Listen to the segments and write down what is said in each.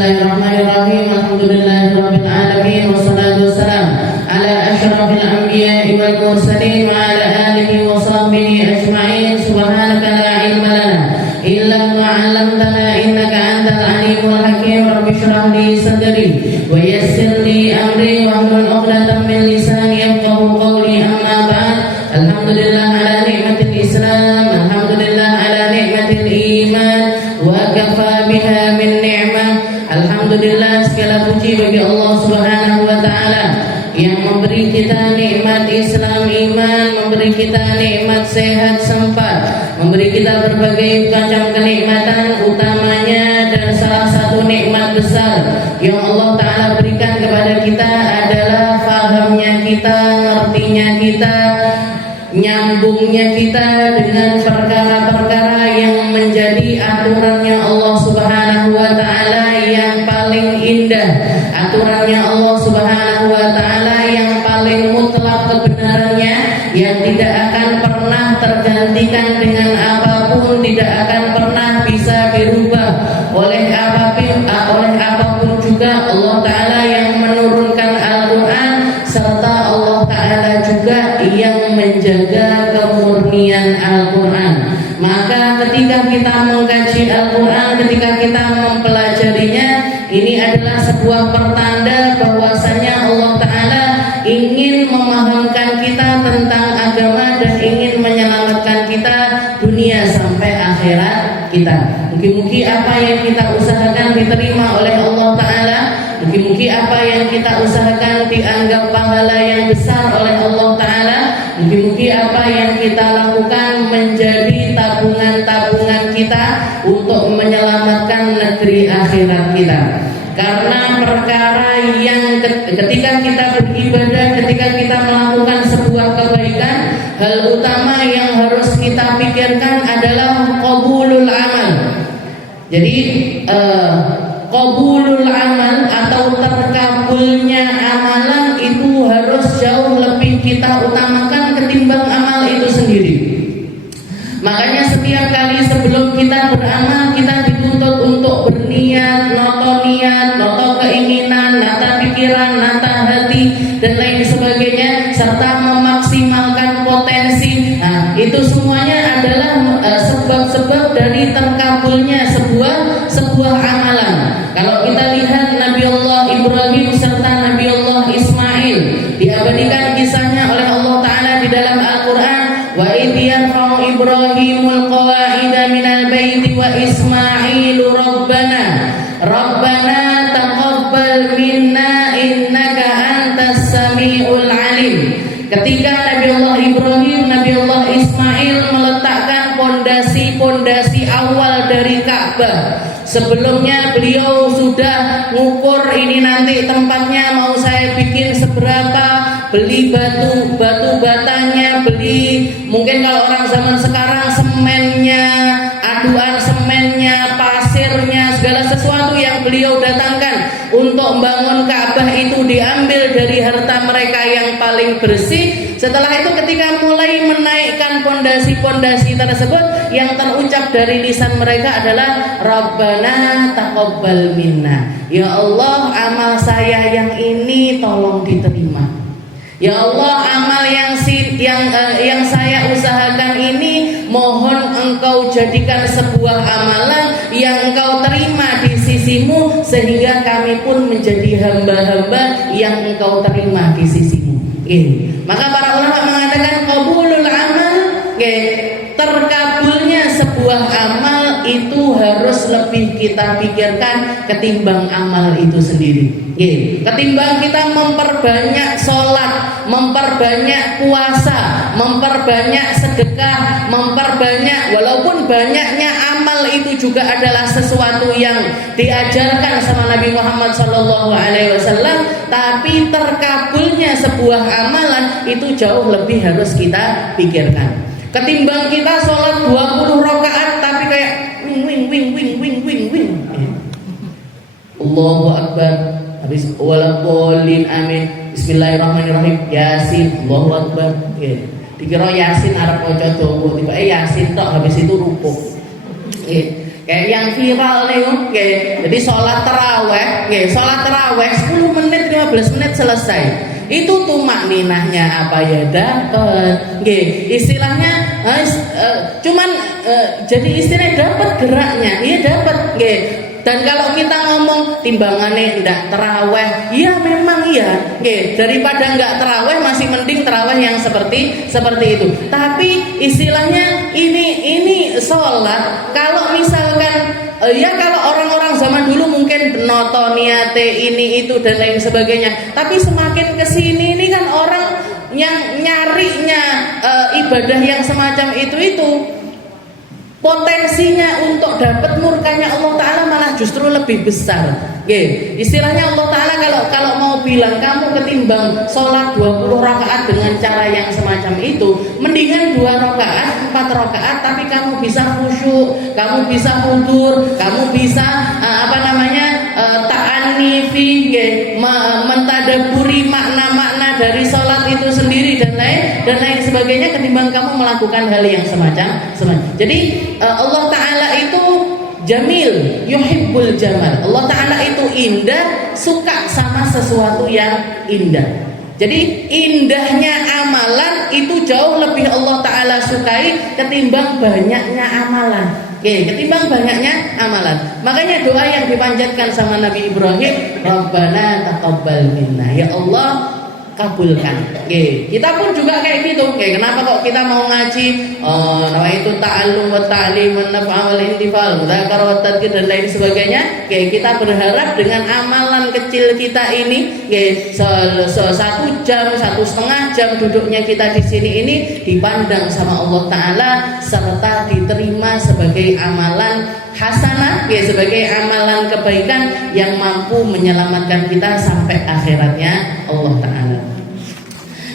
Bismillahirrahmanirrahim. Alhamdulillahirabbil alamin wassalatu wassalamu ala asyrafil anbiya'i wal mursalin wa ala alihi wa sahbihi ajma'in. Subhanaka la ilma lana illa ma 'allamtana innaka antal alimul hakim. Rabbi shrah li sadri wa yassir li amri wahlul 'uqdatam min lisani yafqahu qawli. Amma ba'd. Alhamdulillah ala ni'matil Islam, alhamdulillah ala ni'matil iman wa kafa biha min ni'mah. Alhamdulillah, segala puji bagi Allah Subhanahu wa taala yang memberi kita nikmat Islam iman, memberi kita nikmat sehat sempat, memberi kita berbagai macam kenikmatan, utamanya dan salah satu nikmat besar yang Allah taala berikan kepada kita adalah fahamnya kita, ngertinya kita, nyambungnya kita dengan perkara-perkara yang menjadi aturannya Allah Subhanahu wa taala yang paling indah, aturannya Allah Subhanahu wa taala yang paling mutlak kebenarannya, yang tidak akan pernah tergantikan dengan apapun, tidak akan pernah bisa dirubah oleh apapun juga. Allah taala yang menurunkan Al-Qur'an, serta Allah taala juga yang menjaga kemurnian Al-Qur'an. Maka ketika kita mengkaji Al-Quran, ketika kita mempelajarinya, ini adalah sebuah pertanda bahwasanya Allah Ta'ala ingin memahamkan kita tentang agama dan ingin menyelamatkan kita dunia sampai akhirat kita. Mungkin apa yang kita usahakan diterima oleh Allah Ta'ala, mungkin apa yang kita usahakan dianggap pahala yang besar oleh Allah Ta'ala, mungkin apa yang kita lakukan menjadi tabungan-tabungan kita untuk menyelamatkan negeri akhirat kita. Karena perkara yang ketika kita beribadah, ketika kita melakukan sebuah kebaikan, hal utama yang harus kita pikirkan adalah qabulul amal. Jadi qabulul amal atau terkabulnya amalan itu harus jauh lebih kita utamakan ketimbang amal itu sendiri. Makanya setiap kali sebelum kita beramal, kita dituntut untuk berniat, noto keinginan, nata pikiran, nata hati, dan lain sebagainya, serta memaksimalkan potensi. Nah, itu semuanya adalah sebab-sebab dari terkabulnya sebuah amalan. Kalau kita lihat Nabi Allah Ibrahim serta Nabi Allah Ismail, diabadikan kisahnya oleh Allah Ta'ala di dalam Al-Quran. Wa idh yarfa'u Ibrahimul qawa'ida minal baiti wa Ismailu Rabbana taqabbal minna innaka antas sami'ul alim. Ketika Nabi Allah Ibrahim, Nabi Allah Ismail meletakkan pondasi awal dari Ka'bah. Sebelumnya beliau sudah ngukur ini nanti tempatnya mau saya bikin seberapa, beli batu batanya, beli mungkin kalau orang zaman sekarang semennya, aduan semennya, pasirnya, segala sesuatu yang beliau datangkan untuk membangun Ka'bah itu diambil dari harta mereka yang paling bersih. Setelah itu ketika mulai menaikkan pondasi-pondasi tersebut, yang terucap dari lisan mereka adalah Rabbana taqabbal minna. Ya Allah, amal saya yang ini tolong diterima. Ya Allah, amal yang saya usahakan ini mohon Engkau jadikan sebuah amalan yang Engkau terima di sisimu, sehingga kami pun menjadi hamba-hamba yang Engkau terima di sisimu. Maka para ulama mengatakan qabulul amal, terkabulnya sebuah amal itu harus lebih kita pikirkan ketimbang amal itu sendiri. Ketimbang kita memperbanyak sholat, memperbanyak puasa, memperbanyak sedekah, memperbanyak, walaupun banyaknya amal itu juga adalah sesuatu yang diajarkan sama Nabi Muhammad SAW, tapi terkabulnya sebuah amalan itu jauh lebih harus kita pikirkan. Ketimbang kita sholat 20 rakaat tapi kayak wing. Allahu Akbar. Habis walaupun amin. Bismillahirrahmanirrahim. Yasin. Allahu Akbar. Dikira Yasin arep maca donga, tiba Yasin tok habis itu rukuk. Kayak yang viral nih, nggih. Jadi sholat taraweh, nggih, sholat taraweh 10 menit 15 menit selesai. Itu tumak ninahnya apa ya dapat, nggih. Istilahnya jadi istilahnya dapat geraknya, iya dapat, nggih. Dan kalau kita ngomong timbangannya ndak teraweh, ya memang iya, nggih. Daripada nggak teraweh masih mending teraweh yang seperti itu. Tapi istilahnya ini sholat. Kalau misalkan kalau orang-orang zaman dulu mungkin noto niate ini itu dan lain sebagainya. Tapi semakin kesini ini kan orang yang nyarinya ibadah yang semacam itu potensinya untuk dapat murkanya Allah Ta'ala malah justru lebih besar. Istilahnya Allah Ta'ala kalau mau bilang kamu ketimbang sholat 20 rakaat dengan cara yang semacam itu, mendingan 2 rakaat, 4 rakaat, tapi kamu bisa khusyuk, kamu bisa hudur, kamu bisa ta'anifi, mentadaburi makna-makna dari sholat itu sendiri dan lain sebagainya, ketimbang kamu melakukan hal yang semacam. Jadi Allah Ta'ala itu jamil, yuhibbul jamal. Allah Ta'ala itu indah, suka sama sesuatu yang indah. Jadi indahnya amalan itu jauh lebih Allah Ta'ala sukai ketimbang banyaknya amalan. Ketimbang banyaknya amalan. Makanya doa yang dipanjatkan sama Nabi Ibrahim, Rabbana taqabbal minna, ya Allah kabulkan. Kita pun juga kayak gitu. Kenapa kok kita mau ngaji itu ta'allum wa ta'lim wa naf'a wal intifal, mudzakar wa tadhkir dan lain sebagainya. Kita berharap dengan amalan kecil kita ini, 1 jam, 1,5 jam duduknya kita di sini ini dipandang sama Allah Ta'ala serta diterima sebagai amalan hasanah, sebagai amalan kebaikan yang mampu menyelamatkan kita sampai akhiratnya Allah Ta'ala.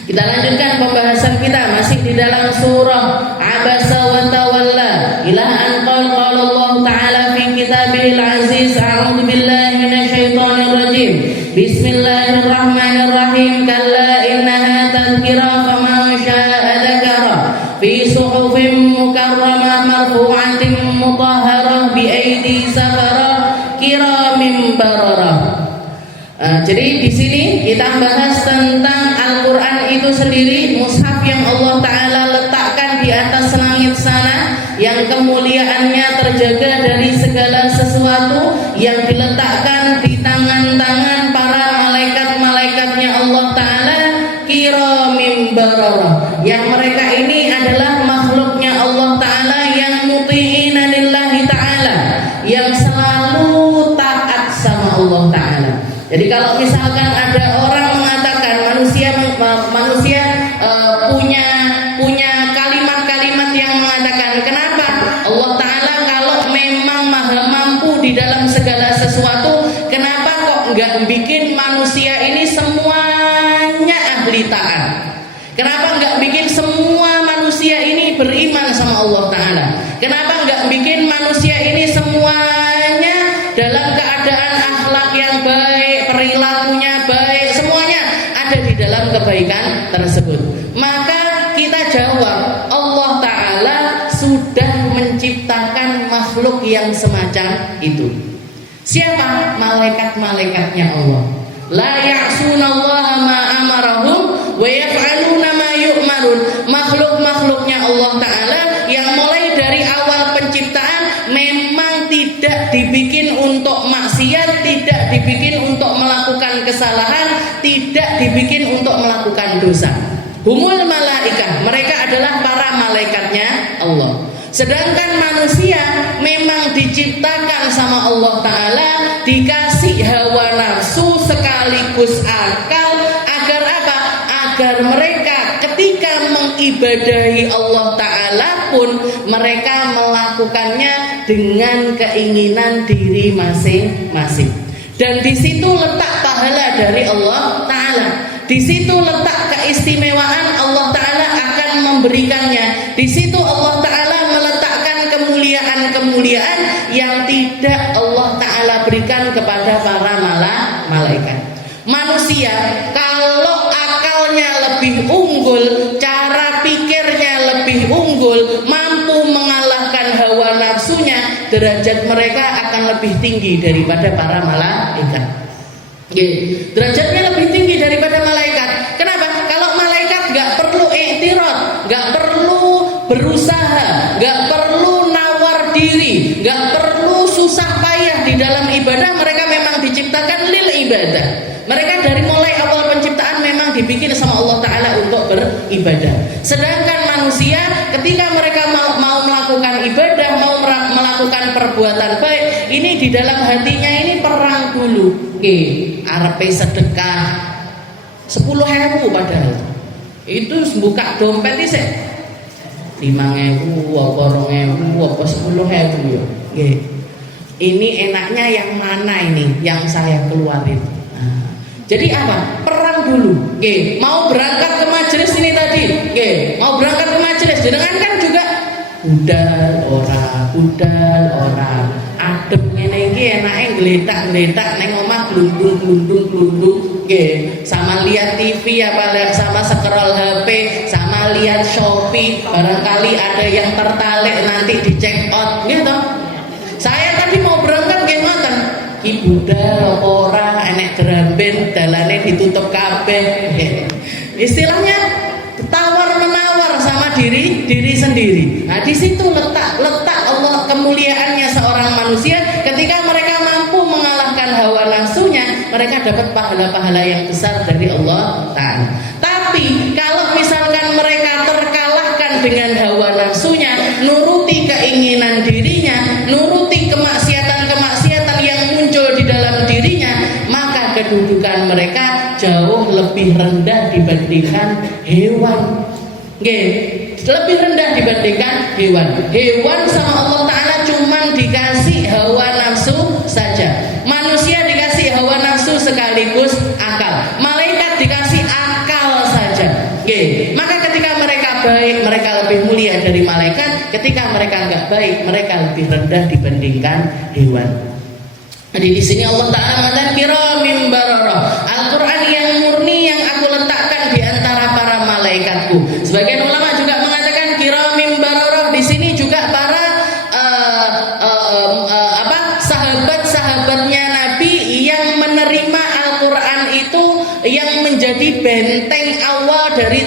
Kita lanjutkan pembahasan kita masih di dalam surah Abasa wa Tawalla ila an qala Allah Ta'ala fi kitabihil aziz, a'udzu billahi minasyaitonir rajim. Bismillahirrahmanirrahim. Kalla innaha tadhkira faman syaa'a dzakara fi suhufin mukarramah marfu'atin mutahharah bi aidi safara kiramin bararah. Jadi di sini kita bahas tentang Al-Qur'an itu sendiri, mushaf yang Allah Ta'ala letakkan di atas langit sana, yang kemuliaannya terjaga dari segala sesuatu, yang diletakkan di tangan-tangan para malaikat-malaikatnya Allah Ta'ala, kiramim bararah, yang mereka ini adalah makhluknya Allah Ta'ala yang muti'ina lillahi Ta'ala, yang selalu taat sama Allah Ta'ala. Jadi kalau misalkan ada orang mengatakan manusia punya kalimat-kalimat yang mengatakan, kenapa Allah Ta'ala kalau memang maha mampu di dalam segala sesuatu, kenapa kok nggak bikin manusia ini semuanya ahli taat? Kenapa nggak bikin semua manusia ini beriman sama Allah Ta'ala? Kenapa nggak bikin manusia ini semuanya dalam keadaan akhlak yang baik, perilakunya baik, semuanya ada di dalam kebaikan tersebut? Maka kita jawab, Allah Ta'ala sudah menciptakan makhluk yang semacam itu. Siapa? Malaikat-malaikatnya Allah. La ya'sunallaha ma amarahum wa yaf'aluna ma yu'marun. Makhluk-makhluknya Allah Ta'ala yang mulai dari awal penciptaan memang tidak dibikin untuk maksiat, tidak dibikin untuk melakukan kesalahan, tidak dibikin untuk melakukan dosa. Humul malaikah, mereka adalah para malaikatnya Allah. Sedangkan manusia memang diciptakan sama Allah Ta'ala, dikasih hawa nafsu sekaligus akal, agar apa? Agar mereka ketika mengibadahi Allah Ta'ala pun mereka melakukannya dengan keinginan diri masing-masing. Dan di situ letak pahala dari Allah Ta'ala. Di situ letak keistimewaan Allah Ta'ala akan memberikannya. Di situ Allah Ta'ala meletakkan kemuliaan-kemuliaan yang tidak Allah Ta'ala berikan kepada para malaikat. Manusia kalau akalnya lebih unggul, cara pikirnya lebih unggul, mampu mengalahkan hawa nafsunya derajat mereka akan lebih tinggi daripada para malaikat. Derajatnya lebih tinggi daripada malaikat. Kenapa? Kalau malaikat nggak perlu i'tirad, nggak perlu berusaha, nggak perlu nawar diri, nggak perlu susah payah di dalam ibadah. Mereka memang diciptakan lil ibadah. Mereka dari mulai awal penciptaan memang dibikin sama Allah Ta'ala untuk beribadah. Sedangkan manusia ketika mereka mau melakukan ibadah, mau melakukan perbuatan baik, ini di dalam hatinya ini perang dulu. Arepe sedekah 10.000 padahal itu buka dompet sih 5.000 apa 2.000 apa 10.000 ya. Ini enaknya yang mana ini yang saya keluarin. Jadi apa? Perang dulu. Mau berangkat ke majelis ini tadi. Mau berangkat ke majelis. Jenengan kan juga budal ora. Adem ngene iki enake gletak-gletak ning omah glundung. Sama lihat TV apa sama scroll HP, sama lihat Shopee, barangkali ada yang tertarik nanti di check out gitu. Saya tadi mau berangkat nggih ngoten. Ki budal apa ora enek geramben dalane ditutup kabeh. Istilahnya tawar menawar sama diri sendiri. Nah, di situ letak Allah kemuliaannya seorang manusia ketika mereka mampu mengalahkan hawa nafsunya, mereka dapat pahala-pahala yang besar dari Allah Ta'ala. Tapi kalau misalkan mereka terkalahkan dengan hawa nafsunya, nuruti keinginan dirinya, nuruti kemaksiatan yang muncul di dalam dirinya, maka kedudukan mereka jauh lebih rendah dibandingkan hewan. Lebih rendah dibandingkan hewan. Hewan sama Allah Ta'ala cuman dikasih hawa nafsu saja. Manusia dikasih hawa nafsu sekaligus akal. Malaikat dikasih akal saja. Maka ketika mereka baik, mereka lebih mulia dari malaikat. Ketika mereka enggak baik, mereka lebih rendah dibandingkan hewan. Jadi di sini Allah Ta'ala mengatakan kiramin bararah. Al-Quran yang murni yang aku letakkan di antara para malaikatku. Sebagian ulama juga mengatakan kiramin bararah. Di sini juga para sahabat-sahabatnya Nabi yang menerima Al-Quran itu, yang menjadi benteng awal dari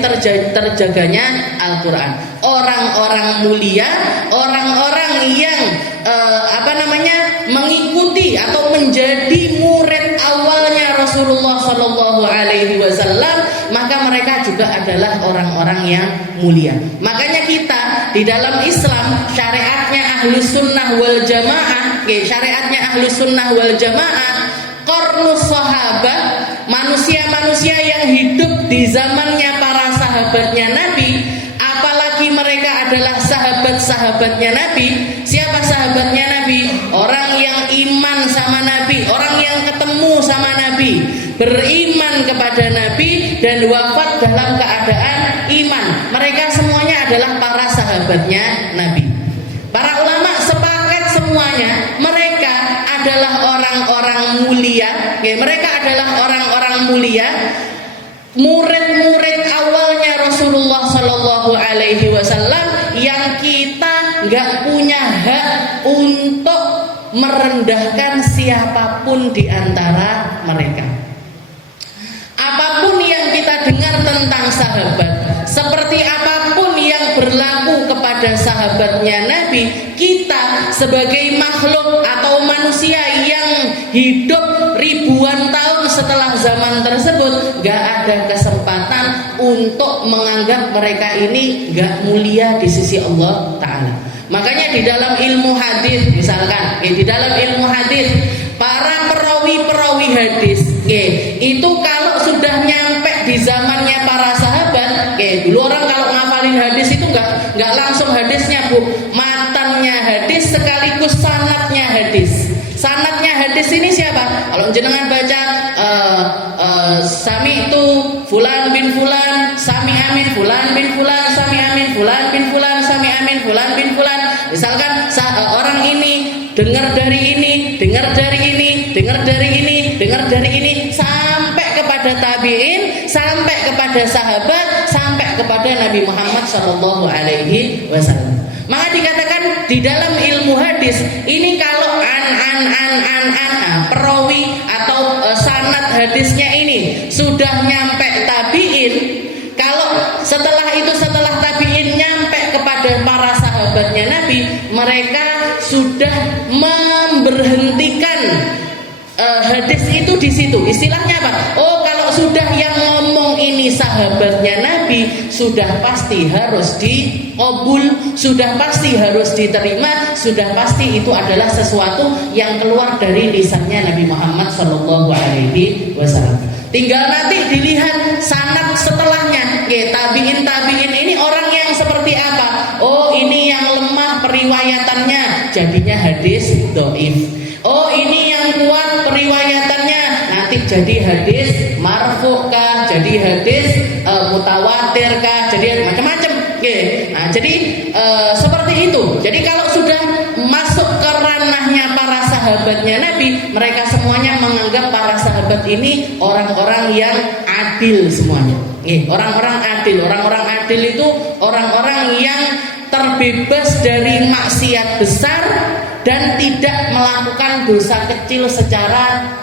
terjaganya Al-Quran. Orang-orang mulia, orang-orang yang mengikuti atau menjadi murid awalnya Rasulullah Shallallahu Alaihi Wasallam, maka mereka juga adalah orang-orang yang mulia. Makanya kita di dalam Islam syariatnya Ahlus Sunnah wal Jamaah, syariatnya Ahlus Sunnah wal Jamaah, qarnus sahabat, manusia-manusia yang hidup di zamannya para sahabatnya Nabi, apalagi mereka adalah sahabat-sahabatnya Nabi. Siapa sahabatnya Nabi? Orang yang iman sama Nabi, orang yang ketemu sama Nabi, beriman kepada Nabi dan wafat dalam keadaan iman. Mereka semuanya adalah para sahabatnya Nabi. Para ulama sepakat semuanya, mereka adalah orang-orang mulia. Mereka adalah orang-orang mulia, murid-murid awalnya Rasulullah Shallallahu Alaihi Wasallam, yang kita nggak punya hak untuk merendahkan siapapun di antara mereka. Apapun yang kita dengar tentang sahabat, seperti apapun yang berlaku kepada sahabatnya Nabi, kita sebagai makhluk atau manusia yang hidup ribuan tahun setelah zaman tersebut, gak ada kesempatan untuk menganggap mereka ini gak mulia di sisi Allah Ta'ala. Makanya di dalam ilmu hadis, misalkan di dalam ilmu hadis, para perawi-perawi hadis itu kalau sudah nyampe di zamannya para sahabat, dulu orang kalau ngafalin hadis itu nggak langsung hadisnya, Bu, matannya hadis sekaligus sanadnya hadis. Sanadnya hadis ini siapa? Kalau jenengan baca sami itu fulan bin fulan, sami amin fulan bin fulan, sami amin fulan bin fulan, sami amin fulan bin fulan. Misalkan orang ini dengar dari ini, dengar dari ini, dengar dari ini, dengar dari ini, sampai kepada tabi'in, sampai kepada sahabat, sampai kepada Nabi Muhammad SAW. Maka dikatakan di dalam ilmu hadis ini kalau perawi atau sanad hadisnya ini sudah nyampe tabiin, kalau setelah tabiin nyampe kepada para sahabatnya Nabi, mereka sudah memberhentikan hadis itu di situ. Istilahnya apa? Oh, kalau sudah yang ngomong ini sahabatnya Nabi, sudah pasti harus diqabul, sudah pasti harus diterima, sudah pasti itu adalah sesuatu yang keluar dari lisannya Nabi Muhammad SAW. Tinggal nanti dilihat sanad setelahnya. Tabiin ini orang yang seperti apa? Oh, ini yang lemah periwayatannya, jadinya hadis dhaif. Oh, ini yang kuat periwayatannya, nanti jadi hadis marfu kah, jadi hadis mutawatir kah, jadi macam-macam. Nah, jadi seperti itu. Jadi kalau sudah masuk ke ranahnya para sahabatnya Nabi, mereka semuanya menganggap para sahabat ini orang-orang yang adil semuanya. Orang-orang adil. Orang-orang adil itu orang-orang yang terbebas dari maksiat besar dan tidak melakukan dosa kecil secara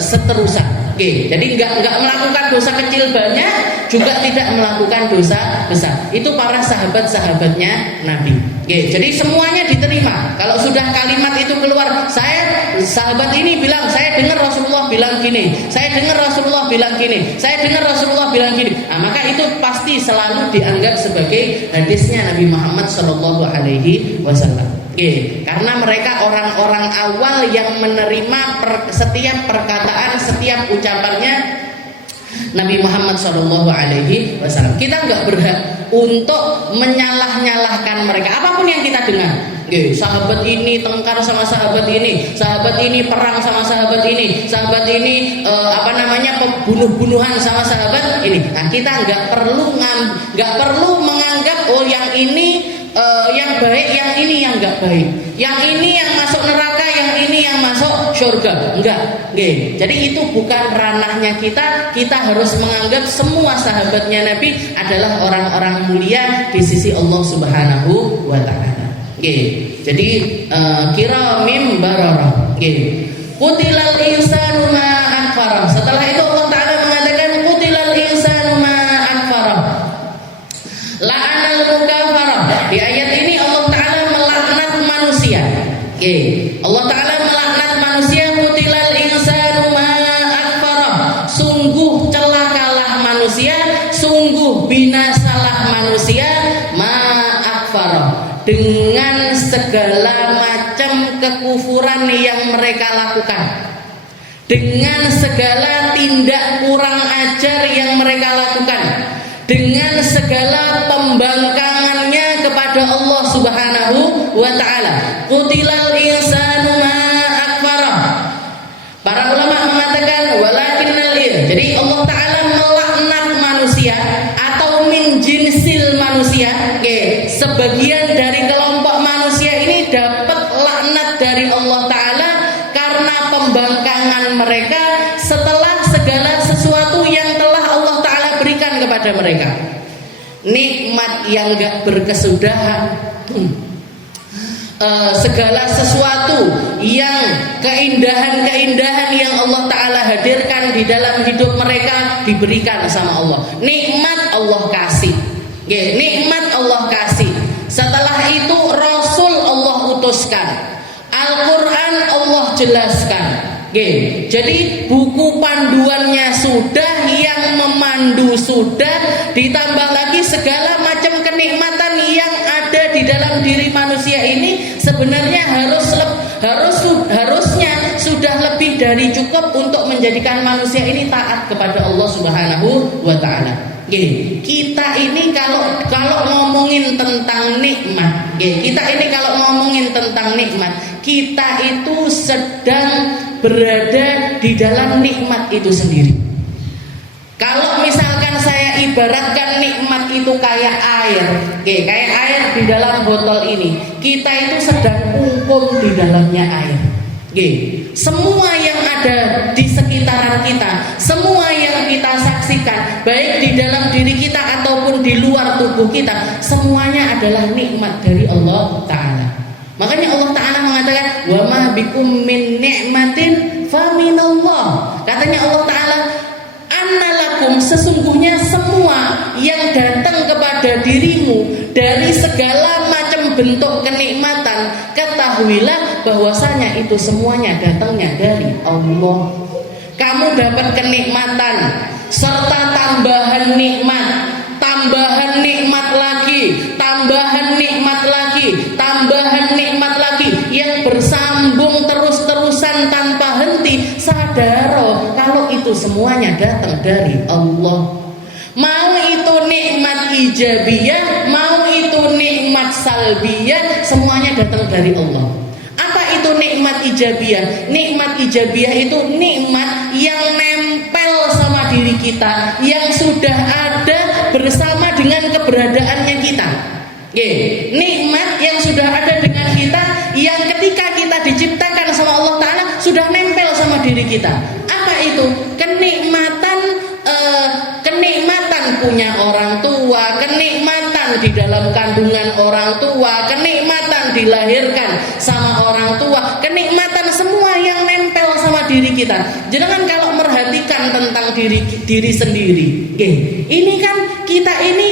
seterusan. Jadi enggak melakukan dosa kecil banyak, juga tidak melakukan dosa besar. Itu para sahabat-sahabatnya Nabi. Jadi semuanya diterima. Kalau sudah kalimat itu keluar, sahabat ini bilang, saya dengar Rasulullah bilang gini, saya dengar Rasulullah bilang gini, saya dengar Rasulullah bilang gini. Nah, maka itu pasti selalu dianggap sebagai hadisnya Nabi Muhammad SAW. Karena mereka orang-orang awal yang menerima setiap perkataan, setiap ucapannya Nabi Muhammad SAW. Kita nggak berhak untuk menyalah-nyalahkan mereka apapun yang kita dengar. Sahabat ini tengkar sama sahabat ini perang sama sahabat ini pembunuh-bunuhan sama sahabat ini. Nah, kita nggak perlu menganggap oh yang ini yang baik, yang ini yang nggak baik, yang ini yang masuk neraka, yang ini yang masuk surga. Enggak. Jadi itu bukan ranahnya kita. Kita harus menganggap semua sahabatnya Nabi adalah orang-orang mulia di sisi Allah Subhanahu wa Ta'ala. Jadi kiramim bararah. Qutilal insanu ma akfarah. Setelah itu Allah Ta'ala mengatakan qutilal insanu ma akfarah. La'anal mukafarah. Di ayat ini Allah Ta'ala melaknat manusia. Allah Ta'ala melaknat manusia. Qutilal insanu ma akfarah. Sungguh celakalah manusia, sungguh binasalah manusia ma akfarah, dengan segala macam kekufuran yang mereka lakukan, dengan segala tindak kurang ajar yang mereka lakukan, dengan segala pembangkangannya kepada Allah Subhanahu wa Ta'ala. Qutilal insanu ma akfarah. Para ulama mengatakan walakinnal il. Jadi Allah Ta'ala melaknat manusia atau min jinsil manusia. Sebagian dari kelompok manusia ini dapat laknat dari Allah Ta'ala karena pembangkangan mereka setelah segala sesuatu yang telah Allah Ta'ala berikan kepada mereka. Nikmat yang gak berkesudahan, segala sesuatu yang keindahan-keindahan yang Allah Ta'ala hadirkan di dalam hidup mereka diberikan sama Allah. Nikmat Allah kasih. Nikmat Allah kasih. Setelah itu Rasul Allah utuskan, Al-Quran Allah jelaskan. Jadi buku panduannya sudah, yang memandu sudah, ditambah lagi segala macam kenikmatan yang ada di dalam diri manusia ini sebenarnya harusnya sudah lebih dari cukup untuk menjadikan manusia ini taat kepada Allah Subhanahu wa Ta'ala. Kita ini kalau ngomongin tentang nikmat, kita itu sedang berada di dalam nikmat itu sendiri. Kalau misalkan saya ibaratkan nikmat itu kayak air, kayak air di dalam botol ini, kita itu sedang ungkum di dalamnya air. Semua yang ada di sekitaran kita, semua yang kita saksikan, baik di dalam diri kita ataupun di luar tubuh kita, semuanya adalah nikmat dari Allah Ta'ala. Makanya Allah Ta'ala mengatakan wa ma bikum min ni'matin faminallah. Katanya Allah Ta'ala, annalakum, sesungguhnya semua yang datang kepada dirimu dari segala macam bentuk kenikmatan, ketahuilah bahwasanya itu semuanya datangnya dari Allah. Kamu dapat kenikmatan serta tambahan nikmat, tambahan nikmat lagi, tambahan nikmat lagi, tambahan nikmat lagi yang bersambung terus-terusan tanpa henti. Sadaro kalau itu semuanya datang dari Allah. Mau itu nikmat ijabiyah, mau itu nikmat salbiyah, semuanya datang dari Allah. Apa itu nikmat ijabiyah? Nikmat ijabiyah itu nikmat yang nempel sama diri kita, yang sudah ada bersama dengan keberadaannya kita. Nikmat yang sudah ada dengan kita, yang ketika kita diciptakan sama Allah Ta'ala sudah nempel sama diri kita. Apa itu? Kenikmatan punya orang tua, kenikmatan di dalam kandungan orang tua, kenikmatan dilahirkan sama orang tua, kenikmatan semua yang nempel sama diri kita. Jangan kalau merhatikan tentang diri sendiri. Ini kan kita ini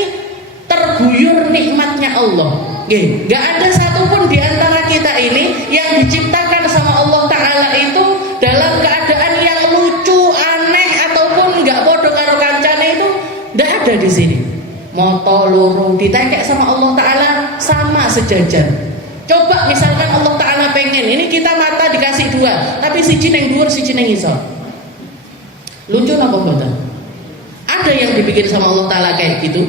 terguyur nikmatnya Allah. Gak ada satupun di antara kita ini yang diciptakan sama Allah Ta'ala itu dalam keadaan yang lucu, aneh ataupun gak bodoh karo kancane itu. Gak ada di sini. Moto loro ditekek sama Allah Ta'ala sama sejajar. Coba misalkan Allah Ta'ala pengen, ini kita mata dikasih dua, tapi siji neng dhuwur siji neng isor. Lucu apa boten? Ada yang dibikin sama Allah Ta'ala kayak gitu.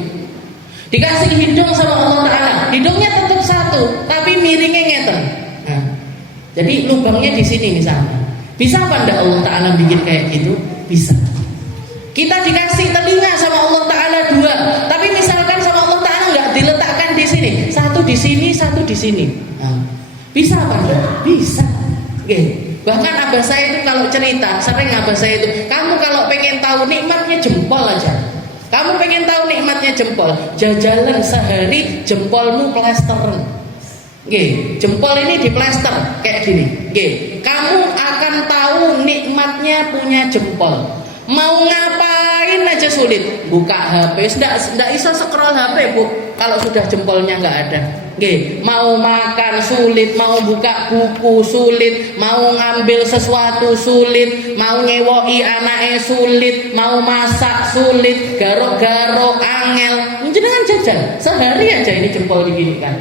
Dikasih hidung sama Allah Ta'ala, hidungnya tetap satu, tapi miringnya ngeten. Nah, jadi lubangnya di sini misalnya. Bisa apa enggak Allah Ta'ala bikin kayak gitu? Bisa. Kita dikasih telinga sama Allah Ta'ala dua, tapi misalkan sama Allah Ta'ala nggak diletakkan di sini, satu di sini, satu di sini. Nah, bisa apa enggak? Bisa. Bahkan abah saya itu kalau cerita, sering abah saya itu, kamu kalau pengen tahu nikmatnya jempol aja. Kamu pengen tahu nikmatnya jempol, jajalan sehari jempolmu plesteran. Jempol ini diplester kayak gini. Kamu akan tahu nikmatnya punya jempol. Mau ngapain aja sulit, buka HP, nggak bisa scroll HP bu, kalau sudah jempolnya nggak ada. Mau makan sulit, mau buka buku sulit, mau ngambil sesuatu sulit, mau ngewoi anaknya sulit, mau masak sulit, garuk-garuk angel. Jenengan jajan sehari aja ini jempol diginikan.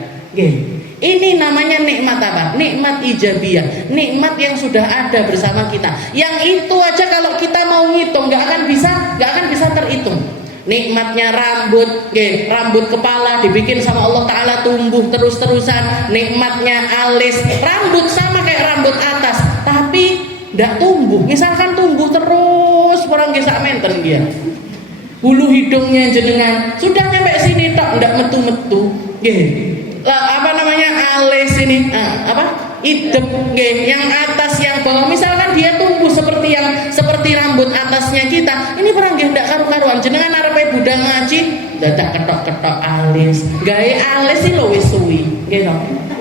Ini namanya nikmat apa? Nikmat ijabiyah, nikmat yang sudah ada bersama kita. Yang itu aja kalau kita mau ngitung nggak akan bisa terhitung. Nikmatnya rambut, rambut kepala dibikin sama Allah Ta'ala tumbuh terus-terusan. Nikmatnya alis, rambut sama kayak rambut atas, tapi nggak tumbuh. Misalkan tumbuh terus, orang gesak menten dia. Bulu hidungnya jenengan sudah nyampe sini tak, nggak metu-metu. Apa namanya alis ini? Idep, yang atas, yang bawah. Misalkan dia tumbuh seperti rambut atasnya kita. Ini perang ndak karu-karuan. Jenengan arepe budal ngaji, dadak ketok-ketok alis. Gawe alis iki lho wis suwi, nggih to.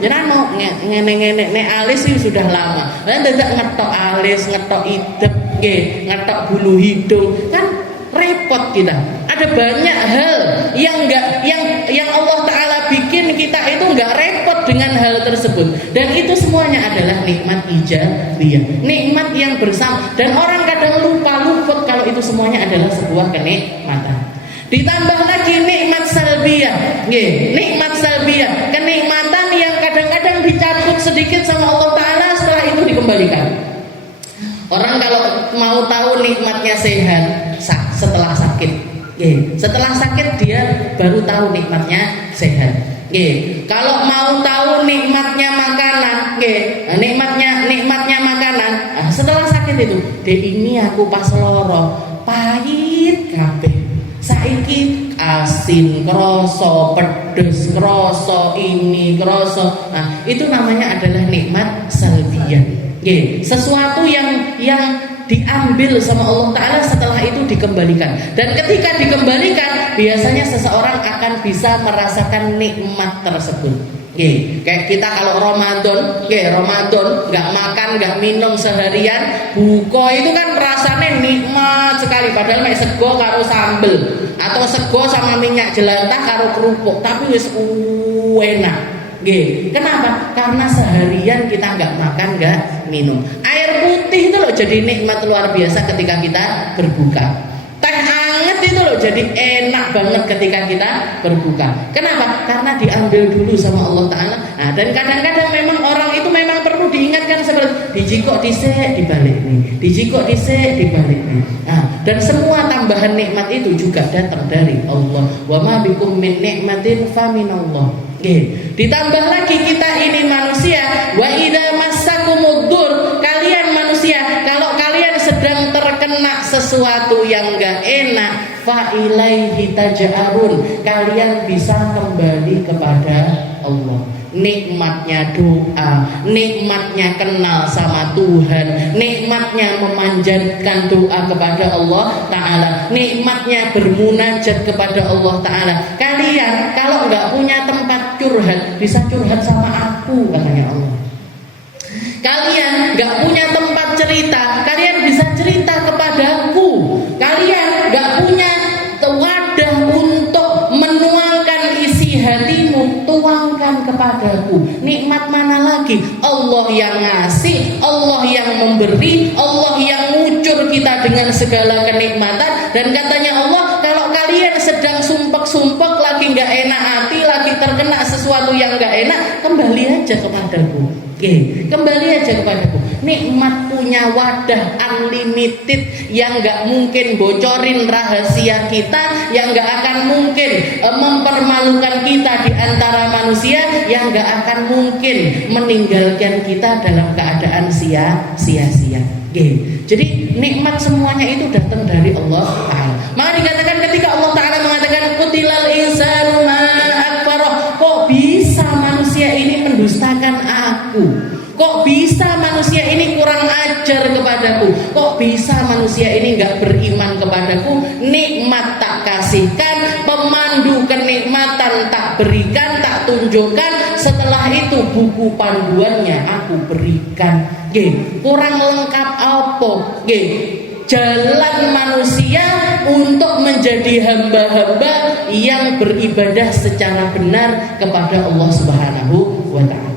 Jenengan mau ngene-ngene nek alis iki sudah lama. Lah dadak ngetok alis, ngetok idep, ngetok bulu hidung. Kan repot kita. Ada banyak hal yang Allah Ta'ala bikin kita itu nggak repot dengan hal tersebut, dan itu semuanya adalah nikmat ijabiyah, nikmat yang bersama. Dan orang kadang luput kalau itu semuanya adalah sebuah kenikmatan. Ditambah lagi nikmat salbiyah, nikmat salbiyah, kenikmatan yang kadang-kadang dicabut sedikit sama Allah Ta'ala, setelah itu dikembalikan. Orang kalau mau tahu nikmatnya sehat setelah sakit. Setelah sakit dia baru tahu nikmatnya sehat. Kalau mau tahu nikmatnya makanan, nikmatnya makanan, setelah sakit itu, ini aku pas loro, pahit kabeh. Saiki asin, kroso, pedes, kroso, ini, kroso. Nah, itu namanya adalah nikmat salbiyah. Sesuatu yang diambil sama Allah Ta'ala, setelah setelah itu dikembalikan. Dan ketika dikembalikan, biasanya seseorang akan bisa merasakan nikmat tersebut. Kayak kita kalau Ramadan nggak makan nggak minum seharian, buka itu kan rasanya nikmat sekali. Padahal mek sego karo sambel atau sego sama minyak jelantah karo kerupuk, tapi wis enak. Kenapa? Karena seharian kita nggak makan nggak minum. Air putih itu loh jadi nikmat luar biasa ketika kita berbuka. Teh hangat itu loh jadi enak banget ketika kita berbuka. Kenapa? Karena diambil dulu sama Allah Ta'ala. Nah, dan kadang-kadang memang orang itu memang perlu diingatkan seperti dijikok disek dibalik nih, dijikok disek dibalik nih. Nah, dan semua tambahan nikmat itu juga datang dari Allah. Wa ma bikum min nikmatin fa minallah. Ditambah lagi kita ini manusia, wa idza massakumuddur, kalian manusia kalau kalian sedang terkena sesuatu yang enggak enak, fa ilaihi taj'arun, kalian bisa kembali kepada Allah. Nikmatnya doa, nikmatnya kenal sama Tuhan, nikmatnya memanjatkan doa kepada Allah Ta'ala, nikmatnya bermunajat kepada Allah Ta'ala. Kalian kalau nggak punya tempat curhat, bisa curhat sama aku, katanya Allah. Kalian nggak punya tempat cerita, kalian bisa cerita kepadaku. Kalian nggak punya wadah untuk menuangkan isi hatimu, tuangkan kepadaku. Nikmat mana lagi? Allah yang ngasih, Allah yang memberi, Allah yang ngucur kita dengan segala kenikmatan. Dan katanya Allah, kalau kalian sedang sumpek-sumpek, lagi nggak enak hati, lagi terkena sesuatu yang nggak enak, kembali aja kepadaku. Kembali aja kepadaku. Nikmat punya wadah unlimited yang nggak mungkin bocorin rahasia kita, yang nggak akan mungkin mempermalukan kita di antara manusia, yang nggak akan mungkin meninggalkan kita dalam keadaan sia-sia. Jadi nikmat semuanya itu datang dari Allah Ta'ala. Maka dikatakan ketika Allah Ta'ala mengatakan kutilal insanu ma akfarah, kok bisa manusia ini mendustakan aku? Kok bisa manusia ini kurang ajar kepadaku? Kok bisa manusia ini gak beriman kepadaku? Nikmat tak kasihkan, pemandu kenikmatan tak berikan, tak tunjukkan. Setelah itu buku panduannya aku berikan. Kurang lengkap apa? Jalan manusia untuk menjadi hamba-hamba yang beribadah secara benar kepada Allah Subhanahu wa Ta'ala.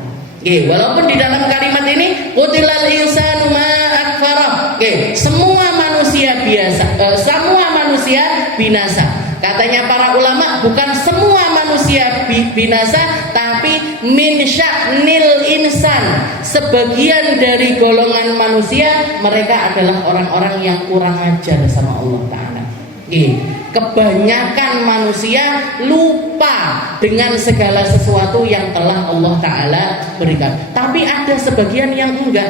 Walaupun di dalam kalimat ini qutilal insanu ma akfarah, semua manusia semua manusia binasa. Katanya para ulama, bukan semua manusia binasa, tapi min sya'nil insan, sebagian dari golongan manusia mereka adalah orang-orang yang kurang ajar sama Allah Ta'ala. Kebanyakan manusia lupa dengan segala sesuatu yang telah Allah Ta'ala berikan. Tapi ada sebagian yang enggak.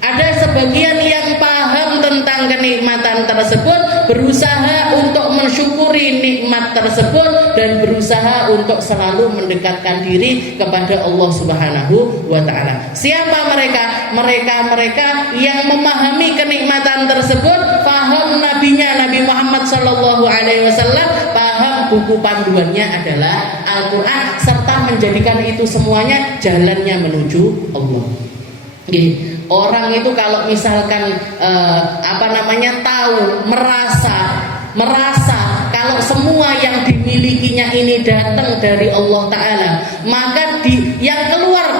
Ada sebagian yang paham tentang kenikmatan tersebut, berusaha untuk mensyukuri nikmat tersebut, dan berusaha untuk selalu mendekatkan diri kepada Allah Subhanahu wa Ta'ala. Siapa mereka? Mereka yang memahami kenikmatan tersebut, paham nabinya Nabi Muhammad sallallahu alaihi wasallam, paham buku panduannya adalah Al-Qur'an, serta menjadikan itu semuanya jalannya menuju Allah. Orang itu kalau misalkan tahu, merasa kalau semua yang dimilikinya ini datang dari Allah Ta'ala, maka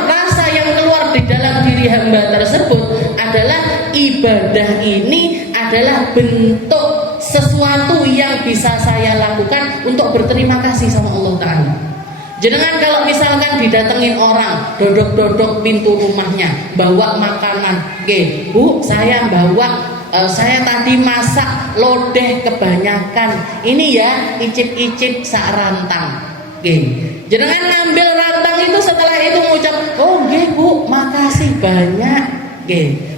rasa yang keluar di dalam diri hamba tersebut adalah ibadah ini adalah bentuk sesuatu yang bisa saya lakukan untuk berterima kasih sama Allah Ta'ala. Jenengan kalau misalkan didatengin orang, dodok-dodok pintu rumahnya, bawa makanan, Bu, saya saya tadi masak lodeh kebanyakan, ini ya icip-icip sak rantang. Jenengan ngambil rantang itu, setelah itu mengucap, oh Bu, makasih banyak.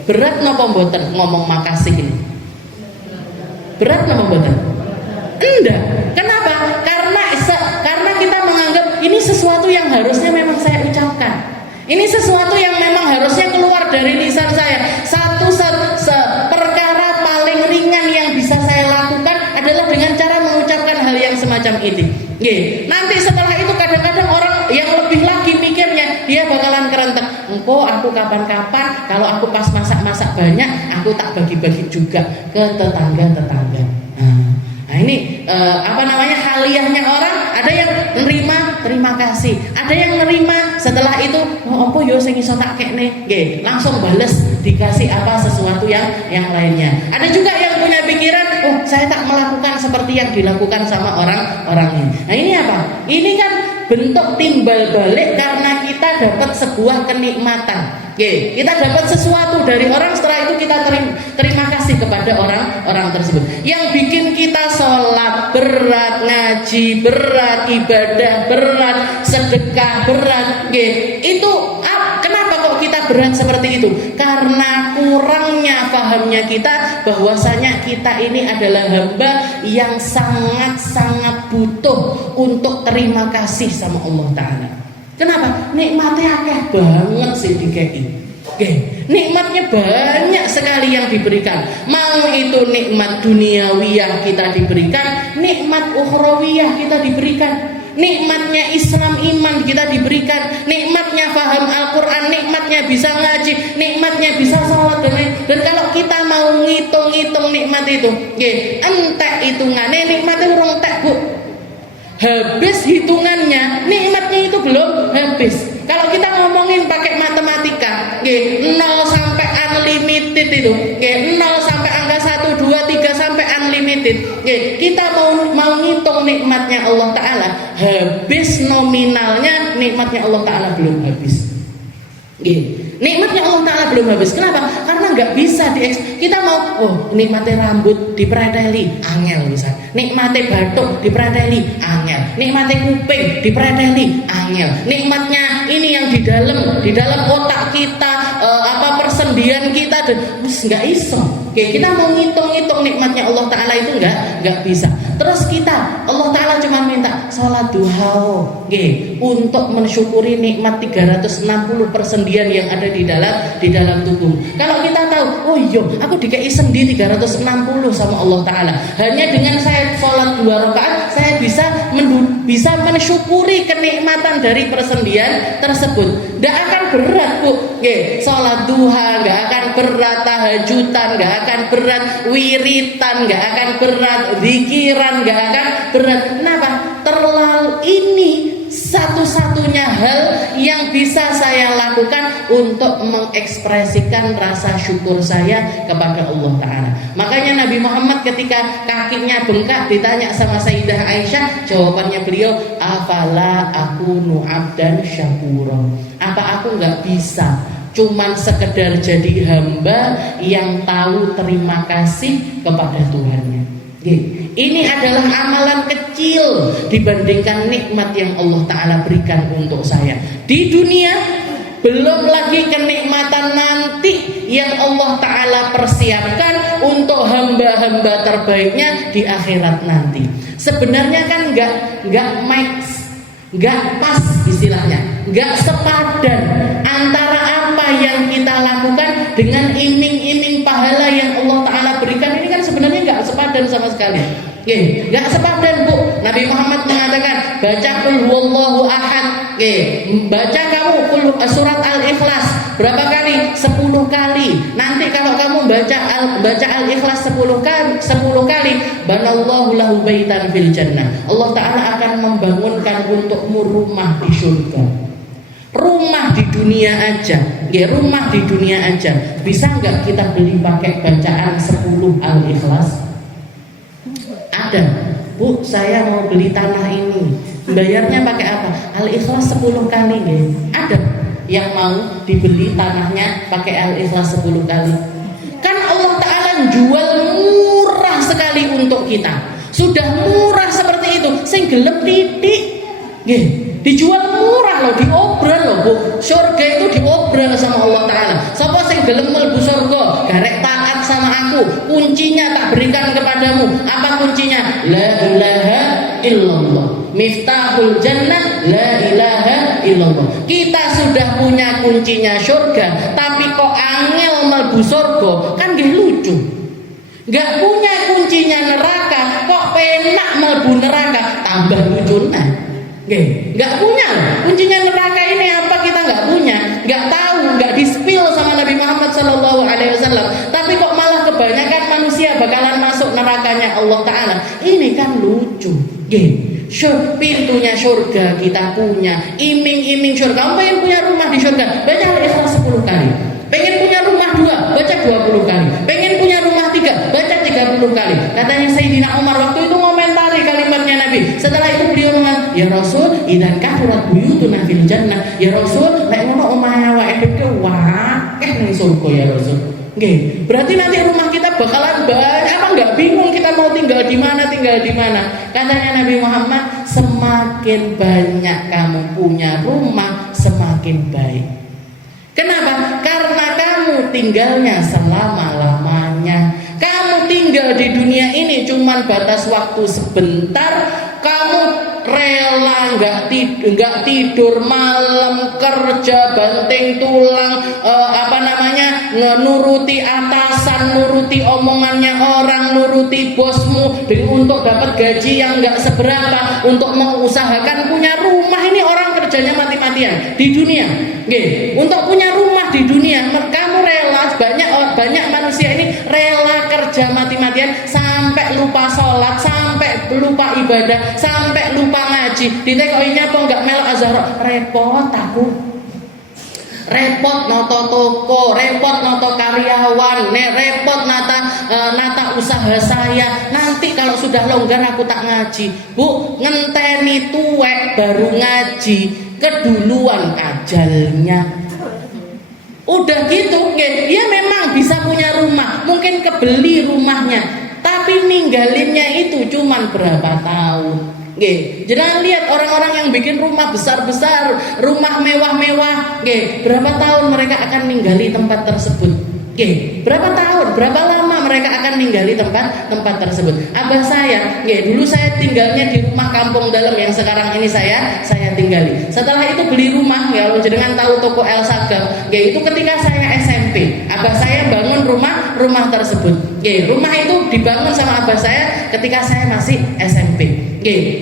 Berat napa mboten ngomong makasih ini? Berat napa mboten? Enggak. Kenapa? Karena kita menganggap ini sesuatu yang harusnya memang saya ucapkan. Ini sesuatu yang memang harusnya keluar dari lisan saya. Satu perkara paling ringan yang bisa saya mendapatkan itu. Nanti setelah itu kadang-kadang orang yang lebih lagi mikirnya, dia bakalan kerentek. Engko aku kapan-kapan kalau aku pas masak-masak banyak, aku tak bagi-bagi juga ke tetangga-tetangga. Nah ini haliahnya orang. Ada yang nerima terima kasih, ada yang nerima setelah itu apa yo sing iso tak kekne, langsung bales dikasih sesuatu yang lainnya. Ada juga yang punya pikiran, saya tak melakukan seperti yang dilakukan sama orang ini. Nah ini apa? Ini kan bentuk timbal balik karena kita dapat sebuah kenikmatan. Kita dapat sesuatu dari orang, setelah itu kita terima kasih kepada orang tersebut. Yang bikin kita sholat berat, ngaji berat, ibadah berat, sedekah berat, itu kenapa kok kita berat seperti itu? Karena kurangnya pahamnya kita bahwasanya kita ini adalah hamba yang sangat-sangat butuh untuk terima kasih sama Allah Ta'ala. Kenapa? Nikmatnya akeh banget sih dikei. Nikmatnya banyak sekali yang diberikan. Mau itu nikmat duniawiyah kita diberikan, nikmat ukhrawiyah kita diberikan, nikmatnya Islam iman kita diberikan, nikmatnya faham Al-Quran, nikmatnya bisa ngaji, nikmatnya bisa sholat dan kalau kita mau ngitung-ngitung nikmat itu, entek hitungannya nikmatnya urung entek, Bu. Habis hitungannya, nikmatnya itu belum habis. Kalau kita ngomongin pakai matematika, 0 sampai unlimited itu, 0 sampai angka 1, 2, 3 sampai unlimited. Kita mau ngitung nikmatnya Allah Ta'ala, habis nominalnya, nikmatnya Allah Ta'ala belum habis. Nikmatnya Allah Ta'ala belum habis. Kenapa? Karena nggak bisa kita mau nikmatnya rambut dipreteli angel misalnya, nikmatnya batuk dipreteli angel, nikmatnya kuping dipreteli angel, nikmatnya ini yang di dalam otak kita, persendian kita dan nggak iso. Kita mau ngitung-ngitung nikmatnya Allah Ta'ala itu nggak bisa. Terus Allah Ta'ala cuma minta sholat duha untuk mensyukuri nikmat 360 persendian yang ada di dalam tubuh. Kalau kita tahu, aku dikei sendi 360 sama Allah Ta'ala. Hanya dengan saya sholat 2 rakaat, saya bisa mensyukuri kenikmatan dari persendian tersebut. Nggak akan berat, Bu. Sholat duha nggak akan berat, tahajudan nggak akan berat, wiritan nggak akan berat, zikiran nggak akan berat. Kenapa? Terlalu ini satu-satunya hal yang bisa saya lakukan untuk mengekspresikan rasa syukur saya kepada Allah Ta'ala. Makanya Nabi Muhammad ketika kakinya bengkak ditanya sama Sayyidah Aisyah, jawabannya beliau, afala akunu abdan syakura. Apa aku nggak bisa cuman sekedar jadi hamba yang tahu terima kasih kepada Tuhannya. Ini adalah amalan kecil dibandingkan nikmat yang Allah Ta'ala berikan untuk saya di dunia, belum lagi kenikmatan nanti yang Allah Ta'ala persiapkan untuk hamba-hamba terbaiknya di akhirat nanti. Sebenarnya kan nggak pas istilahnya, nggak sepadan antara apa yang kita lakukan dengan iming-iming pahala yang Allah Ta'ala berikan. Ini kan sebenarnya nggak sepadan sama sekali. Nggak sepadan, Bu. Nabi Muhammad mengatakan, baca qul huwallahu ahad. Baca kamu surat Al-Ikhlas berapa kali? 10 kali. Nanti kalau kamu baca Al-Ikhlas 10 kali, banallahu lahu baitan fil jannah. Allah Ta'ala akan membangunkan untukmu rumah di surga. Rumah di dunia aja, rumah di dunia aja. Bisa nggak kita beli pakai bacaan 10 Al-Ikhlas? Ada, Bu, saya mau beli tanah ini, bayarnya pakai apa? Al-Ikhlas 10 kali, Ada yang mau dibeli tanahnya pakai Al-Ikhlas 10 kali? Kan Allah Ta'ala jual murah sekali untuk kita. Sudah murah seperti itu, sing gelem titik, dijual murah loh, diobral loh, Bu. Surga itu diobral sama Allah Ta'ala. Sapa sing gelem mlebu surga, garek taat sama aku, kuncinya tak berikan kepadamu. Apa kuncinya? La ilaha illallah. Miftahul jannah, la ilaha illallah. Kita sudah punya kuncinya surga, tapi kok angel mlebu surga, kan nggih lucu. Gak punya kuncinya neraka, kok penak mlebu neraka, tambah lucuna. Nggak punya kuncinya neraka ini apa, kita nggak punya, nggak tahu, nggak di-spill sama Nabi Muhammad SAW. Tapi kok malah kebanyakan manusia bakalan masuk nerakanya Allah Ta'ala. Ini kan lucu. Pintunya surga kita punya, iming-iming surga. Kamu pengen punya rumah di surga, baca Al-Ikhlas 10 kali. Pengen punya rumah 2, baca 20 kali. Pengen punya rumah 3, baca 30 kali. Katanya Sayyidina Umar waktu itu ngomentari kalimatnya Nabi. Setelah itu beliau mengatakan, "Ya Rasul, idzan kafurat buyutuna fil jannah." Ya Rasul, nek ngono omahe awake dhewe akeh ning surga ya Rasul. Nggih, berarti nanti rumah kita bakalan banyak, apa enggak bingung kita mau tinggal di mana, tinggal di mana. Katanya Nabi Muhammad, semakin banyak kamu punya rumah, semakin baik. Kenapa? Karena kamu tinggalnya selama-lamanya. Kamu tinggal di dunia ini cuman batas waktu sebentar. Kamu rela nggak tidur malam, kerja banting tulang, nuruti atasan, nuruti omongannya orang, nuruti bosmu untuk dapat gaji yang nggak seberapa, untuk mengusahakan punya rumah. Ini orang kerjanya mati-matian di dunia. Untuk punya rumah di dunia, kamu rela. Banyak manusia ini rela kerja mati-matian sampai lupa sholat, sampai lupa ibadah, sampai lupa ngaji. Ditekoinya kok nggak melok azhar, repot aku. Repot noto toko, repot noto karyawan, repot nata usaha saya. Nanti kalau sudah longgar aku tak ngaji. Bu, ngenteni tuwek baru ngaji, keduluan ajalnya. Udah gitu, dia memang bisa punya rumah, mungkin kebeli rumahnya, tapi ninggalinnya itu cuman berapa tahun. Jangan lihat orang-orang yang bikin rumah besar-besar, rumah mewah-mewah, berapa tahun mereka akan ninggali tempat tersebut. Berapa tahun, berapa lama mereka akan ninggali tempat tersebut. Abah saya, dulu saya tinggalnya di rumah kampung dalam yang sekarang ini saya tinggali. Setelah itu beli rumah, kalau jenengan tahu toko El Sagam, itu ketika saya SMP. Abah saya bangun rumah tersebut. Rumah itu dibangun sama abah saya ketika saya masih SMP.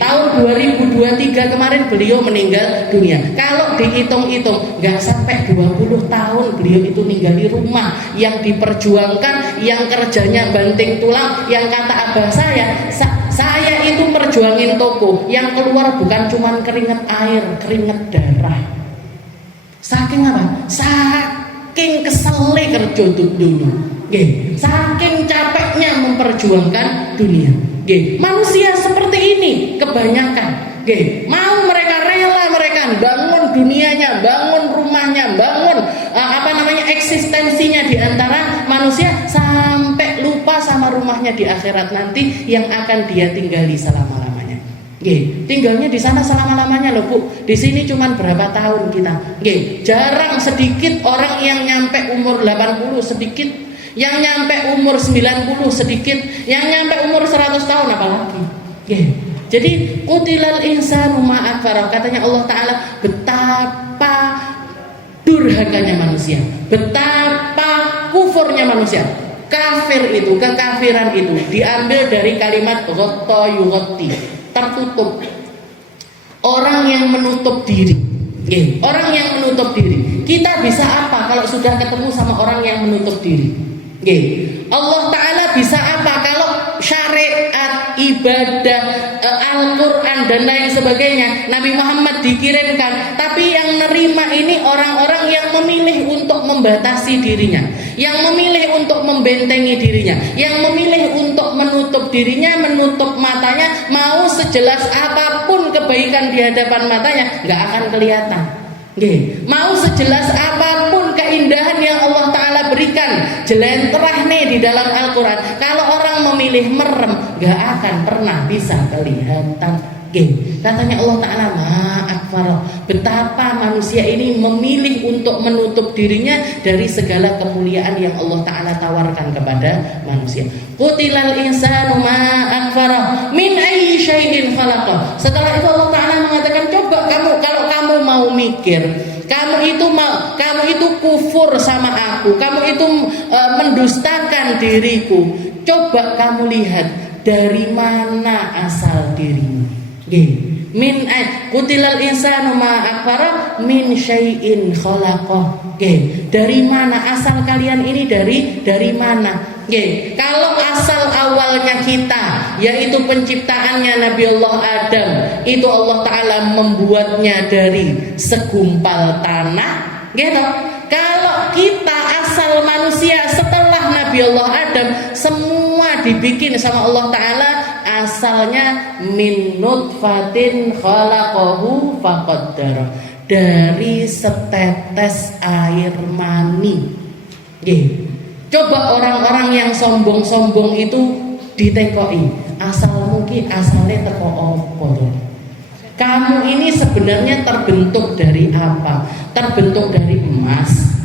Tahun 2023 kemarin beliau meninggal dunia. Kalau dihitung-hitung nggak sampai 20 tahun beliau itu ninggali rumah yang diperjuangkan, yang kerjanya banting tulang, yang kata abah saya itu perjuangin toko, yang keluar bukan cuma keringat air, keringat darah. Saking apa? Saking kesele kerja dulu. Saking capeknya memperjuangkan dunia. Manusia seperti ini kebanyakan. Mau mereka rela mereka bangun dunianya, bangun rumahnya, bangun eksistensinya di antara manusia, sampai lupa sama rumahnya di akhirat nanti yang akan dia tinggali selama-lamanya. Tinggalnya di sana selama-lamanya loh Bu. Di sini cuman berapa tahun kita. Jarang, sedikit orang yang nyampe umur 80, sedikit. Yang nyampe umur 90 sedikit, yang nyampe umur 100 tahun apalagi. Jadi qutilal insanu ma akfara, katanya Allah Ta'ala, betapa durhakanya manusia, betapa kufurnya manusia. Kafir itu, kekafiran itu diambil dari kalimat ghatta yughatti, tertutup. Orang yang menutup diri. Orang yang menutup diri. Kita bisa apa kalau sudah ketemu sama orang yang menutup diri? Allah Ta'ala bisa apa kalau syariat, ibadah, Al-Quran dan lain sebagainya Nabi Muhammad dikirimkan, tapi yang nerima ini orang-orang yang memilih untuk membatasi dirinya, yang memilih untuk membentengi dirinya, yang memilih untuk menutup dirinya, menutup matanya. Mau sejelas apapun kebaikan di hadapan matanya nggak akan kelihatan. Mau sejelas apapun keindahan yang Allah Ta'ala berikan, jelenterah nih di dalam Al-Quran, kalau orang memilih merem gak akan pernah bisa kelihatan. Katanya Allah Ta'ala, ma'akfar, betapa manusia ini memilih untuk menutup dirinya dari segala kemuliaan yang Allah Ta'ala tawarkan kepada manusia. Qutilal insanu ma'akfar min ayyi syai'in khalaqah. Setelah itu Allah Ta'ala mengatakan, coba kamu, kalau kamu mau mikir, kamu itu kufur sama aku, kamu itu mendustakan diriku, coba kamu lihat dari mana asal dirimu. Min kutilal insanu ma akfara min syai'in khalaqah. Dari mana asal kalian ini, dari mana? Kalau asal awalnya kita yaitu penciptaannya Nabi Allah Adam, itu Allah Ta'ala membuatnya dari segumpal tanah, gitu. Kalau kita asal manusia setelah Nabi Allah Adam, semua dibikin sama Allah Ta'ala asalnya min nutfatin khalaqahu faqaddara, dari setetes air mani. Coba orang-orang yang sombong-sombong itu ditekoi, asal mungkin asalnya teko opo. Kamu ini sebenarnya terbentuk dari apa? Terbentuk dari emas,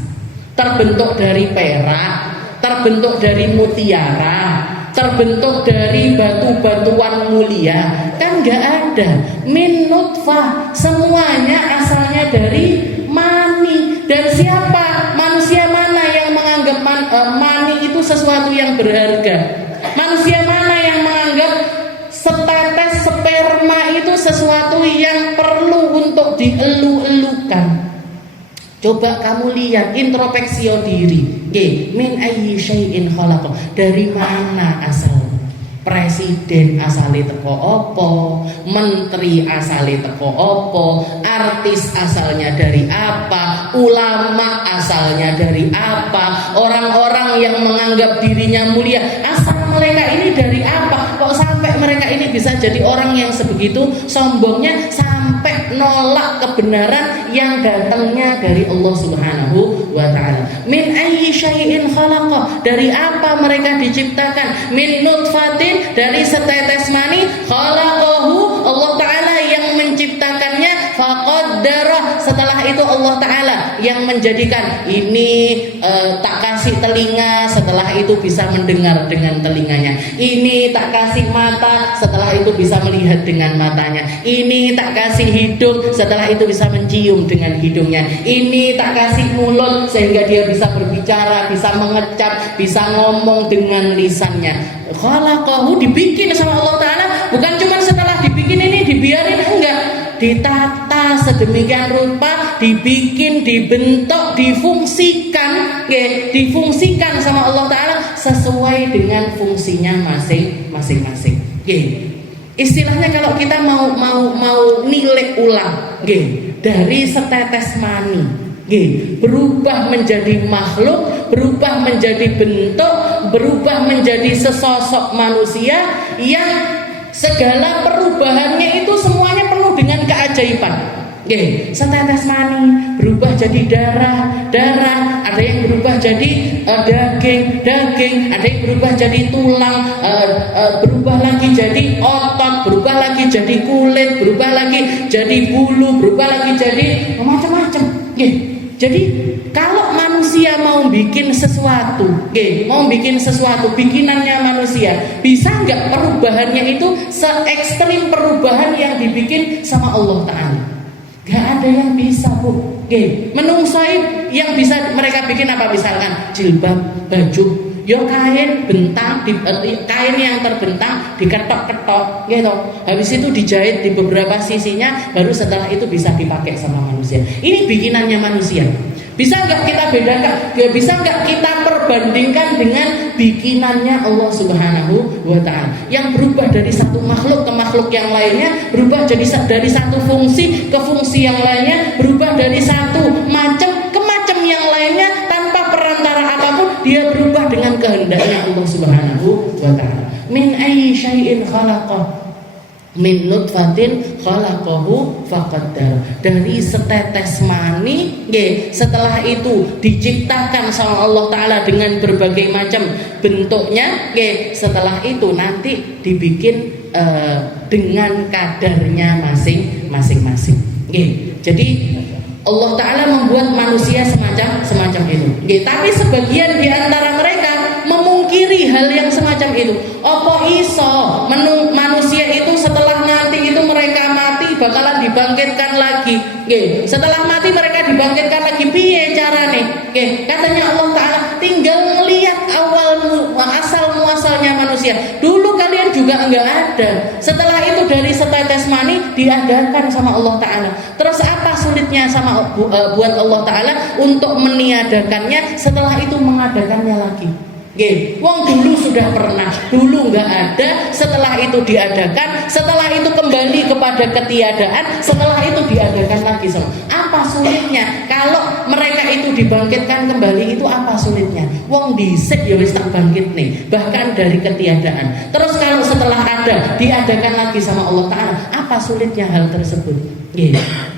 terbentuk dari perak, terbentuk dari mutiara, terbentuk dari batu-batuan mulia. Kan gak ada. Min nutfah, semuanya asalnya dari mani. Dan siapa? Manusia mana yang menganggap mani itu sesuatu yang berharga? Manusia mana yang menganggap setetes sperma itu sesuatu yang perlu untuk dielu-elukan? Coba kamu lihat, introspeksi diri. Min ayyi syai'in khalaqah, dari mana asal? Presiden asale teko opo, menteri asale teko opo, artis asalnya dari apa, ulama asalnya dari apa, orang-orang yang menganggap dirinya mulia asal mereka ini dari apa? Kok sampai mereka ini bisa jadi orang yang sebegitu sombongnya sampai nolak kebenaran yang datangnya dari Allah Subhanahu wa Ta'ala. Min ayyi syai'in khalaqah, dari apa mereka diciptakan? Min nutfatin, dari setetes mani, khalaqahu, Allah Ta'ala yang menciptakannya, faqaddara, setelah itu Allah Ta'ala yang menjadikan ini tak kasih telinga, setelah itu bisa mendengar dengan telinganya. Ini tak kasih mata, setelah itu bisa melihat dengan matanya. Ini tak kasih hidung, setelah itu bisa mencium dengan hidungnya. Ini tak kasih mulut sehingga dia bisa berbicara, bisa mengecap, bisa ngomong dengan lisannya. Khalaqahu, dibikin sama Allah Ta'ala. Bukan cuma setelah dibikin ini dibiarin, enggak, ditata sedemikian rupa, dibikin, dibentuk, difungsikan, difungsikan sama Allah Ta'ala sesuai dengan fungsinya masing-masing. Istilahnya kalau kita mau nilai ulang, dari setetes mani, berubah menjadi makhluk, berubah menjadi bentuk, berubah menjadi sesosok manusia yang segala perubahannya itu semuanya penuh dengan keajaiban. Setetes mani berubah jadi darah, ada yang berubah jadi daging, ada yang berubah jadi tulang, berubah lagi jadi otot, berubah lagi jadi kulit, berubah lagi jadi bulu, berubah lagi jadi macam-macam. Jadi kalau manusia mau bikin sesuatu, bikinannya manusia, bisa nggak perubahannya itu se-ekstrim perubahan yang dibikin sama Allah Ta'ala? Gak ada yang bisa, Bu. Menungsai yang bisa mereka bikin apa? Misalkan jilbab, baju, kain bentang, kain yang terbentang diketok-ketok, gitu. Habis itu dijahit di beberapa sisinya, baru setelah itu bisa dipakai sama manusia. Ini bikinannya manusia. Bisa nggak kita bedakan? Bisa nggak kita perbandingkan dengan bikinannya Allah Subhanahu wa Ta'ala yang berubah dari satu makhluk ke makhluk yang lainnya, berubah jadi dari satu fungsi ke fungsi yang lainnya, berubah dari satu macam ke macam yang lainnya tanpa perantara apapun, dia berubah dengan kehendaknya Allah Subhanahu wa Ta'ala. Min ayyi syai'in khalaqah, min nutfatin khalaqahu faqaddar, dari setetes mani, setelah itu diciptakan sama Allah Ta'ala dengan berbagai macam bentuknya, setelah itu nanti dibikin dengan kadarnya masing-masing. Jadi Allah Ta'ala membuat manusia semacam itu. Tapi sebagian di antara mereka memungkiri hal yang semacam itu. Apa iso manusia itu setelah nanti itu mereka mati bakalan dibangkitkan lagi? Setelah mati mereka dibangkitkan lagi, piye carane? Katanya Allah Ta'ala, tinggal melihat asal muasalnya manusia. Dulu kalian juga enggak ada. Setelah itu dari setetes mani diadakan sama Allah Ta'ala. Terus apa sulitnya buat Allah Ta'ala untuk meniadakannya, setelah itu mengadakannya lagi? Wong dulu sudah pernah, dulu nggak ada, setelah itu diadakan, setelah itu kembali kepada ketiadaan, setelah itu diadakan lagi. Apa sulitnya? Kalau mereka itu dibangkitkan kembali, itu apa sulitnya? Wong dhisik ya wis tak bangkit nih, bahkan dari ketiadaan. Terus kalau setelah ada diadakan lagi sama Allah Ta'ala, apa sulitnya hal tersebut?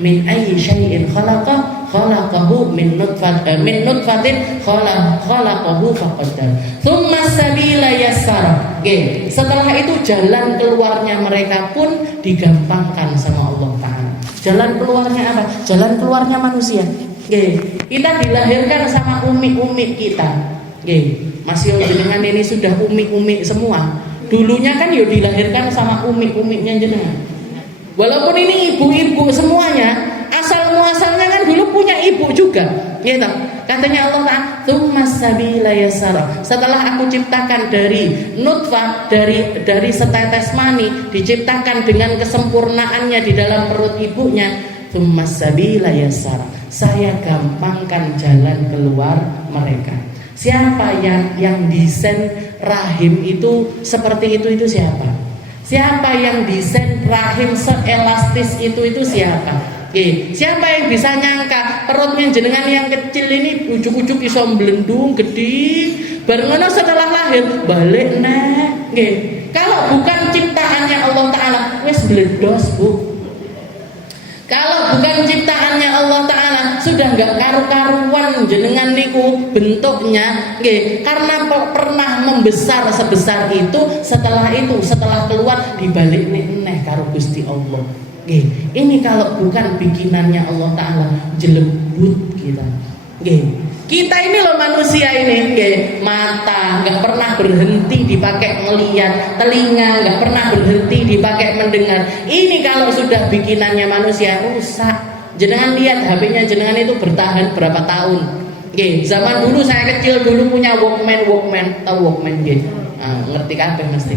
Min ayyi syai'in khalaqahu min nutfatin khalaqahu faqaddar. Tsumma sabila yassara. Setelah itu jalan keluarnya mereka pun digampangkan sama Allah Ta'ala. Jalan keluarnya apa? Jalan keluarnya manusia. Kita dilahirkan sama umi-umi kita. Mas yo jenengan ini sudah umi-umi semua. Dulunya kan yo dilahirkan sama umi-uminya jenengan. Walaupun ini ibu-ibu semuanya, asal muasalnya kan dulu punya ibu juga, gitu. Katanya Allah Ta'ala, "Tsummas sabila yassara." Setelah aku ciptakan dari nutfah, dari setetes mani, diciptakan dengan kesempurnaannya di dalam perut ibunya, "Tsummas sabila yassara." Saya gampangkan jalan keluar mereka. Siapa yang desain rahim itu seperti itu siapa? Siapa yang desain rahim seelastis itu siapa? Siapa yang bisa nyangka perutnya jenengan yang kecil ini ujuk-ujuk iso mblendung gede, barengono setelah lahir balik nek. Kalau bukan ciptaannya Allah Ta'ala, wis bledos, Bu. Kalau bukan ciptaannya Allah Ta'ala, sudah nggak karu-karuan jenengan niku bentuknya, karena pernah membesar sebesar itu. Setelah keluar dibalik neh karo Gusti Allah. Ini kalau bukan bikinannya Allah Ta'ala, jelebut kita. Kita ini loh manusia ini, mata nggak pernah berhenti dipakai melihat, telinga nggak pernah berhenti dipakai mendengar. Ini kalau sudah bikinannya manusia rusak. Jenengan lihat HP-nya jenengan itu bertahan berapa tahun. Zaman dulu saya kecil dulu punya Walkman, tahu Walkman ngerti kabeh mesti.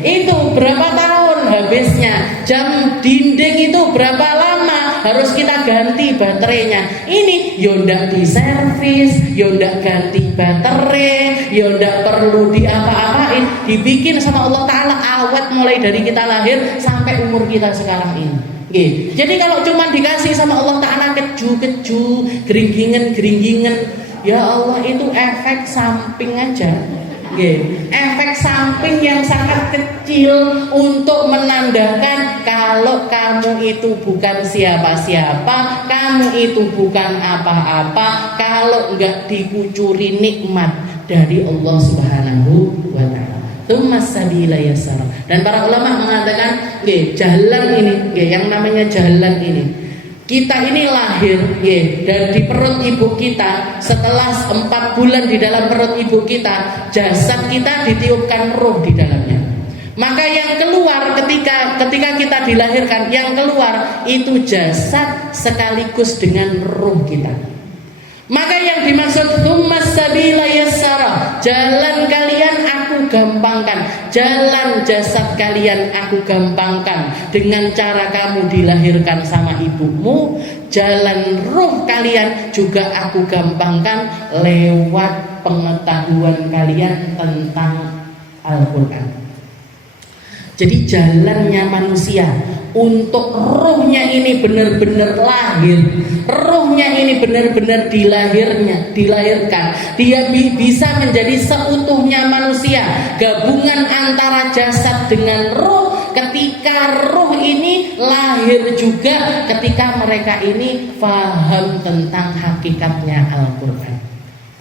Itu berapa tahun habisnya. Jam dinding itu berapa lama harus kita ganti baterainya. Ini yo ndak diservis, yo ndak ganti baterai, yo ndak perlu diapa-apain, dibikin sama Allah Ta'ala awet mulai dari kita lahir sampai umur kita sekarang ini. Jadi kalau cuma dikasih sama Allah Ta'ala keju, geringgingan, ya Allah itu efek samping aja. Efek samping yang sangat kecil untuk menandakan kalau kamu itu bukan siapa-siapa, kamu itu bukan apa-apa kalau enggak dikucuri nikmat dari Allah Subhanahu wa Ta'ala. Tsummas sabila yassara. Dan para ulama mengatakan, jalan ini, yang namanya jalan ini, kita ini lahir dan di perut ibu kita, setelah 4 bulan di dalam perut ibu kita, jasad kita ditiupkan roh di dalamnya. Maka yang keluar ketika kita dilahirkan, yang keluar itu jasad sekaligus dengan roh kita. Maka yang dimaksud tsummas sabila yassara, jalan kalian aku gampangkan, jalan jasad kalian aku gampangkan dengan cara kamu dilahirkan sama ibumu, jalan ruh kalian juga aku gampangkan lewat pengetahuan kalian tentang Al-Quran. Jadi jalannya manusia untuk ruhnya ini benar-benar lahir, ruhnya ini benar-benar dilahirkan, dia bisa menjadi seutuhnya manusia, gabungan antara jasad dengan ruh. Ketika ruh ini lahir juga ketika mereka ini paham tentang hakikatnya Al-Quran,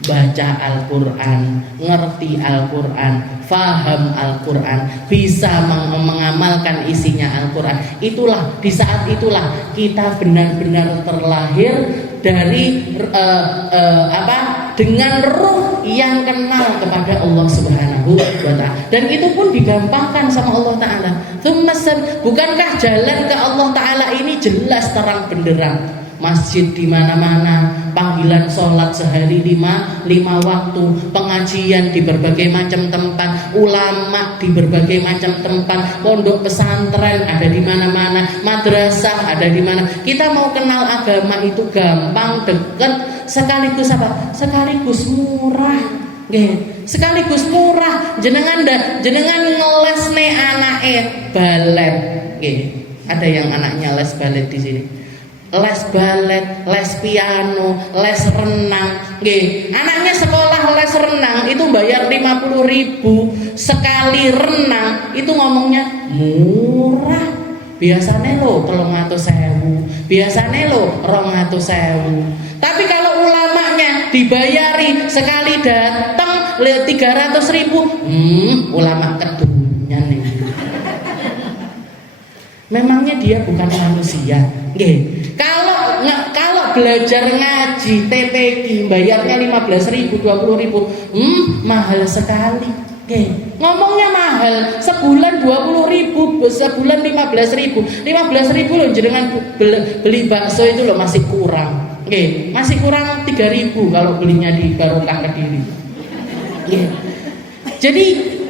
baca Al-Quran, ngerti Al-Quran, faham Al-Quran, bisa mengamalkan isinya Al-Quran. Itulah, di saat itulah kita benar-benar terlahir dari dengan ruh yang kenal kepada Allah Subhanahu wa Ta'ala. Dan itu pun digampangkan sama Allah Ta'ala. Bukankah jalan ke Allah Ta'ala ini jelas terang benderang? masjid di mana-mana, panggilan sholat sehari lima waktu, pengajian di berbagai macam tempat, ulama di berbagai macam tempat, pondok pesantren ada di mana-mana, madrasah ada di mana. Kita mau kenal agama itu gampang, dekat, sekaligus apa? Sekaligus murah. Sekaligus murah. Jenengan ngelesne anake balet. Ada yang anaknya les balet di sini. Les balet, les piano, les renang. Anaknya sekolah les renang itu bayar 50.000 sekali renang, itu ngomongnya murah. Biasanya lo 300.000, biasanya lo 200.000. Tapi kalau ulamanya dibayari sekali datang 300.000, ulama kedunya nih. Memangnya dia bukan manusia? Kalau belajar ngaji TPQ bayarnya 15.000, 20.000, mahal sekali. Ngomongnya mahal, sebulan 20.000, sebulan 15.000. 15.000 loh, jenengan beli bakso itu loh masih kurang. Masih kurang 3.000 kalau belinya di Barokah Kediri. Jadi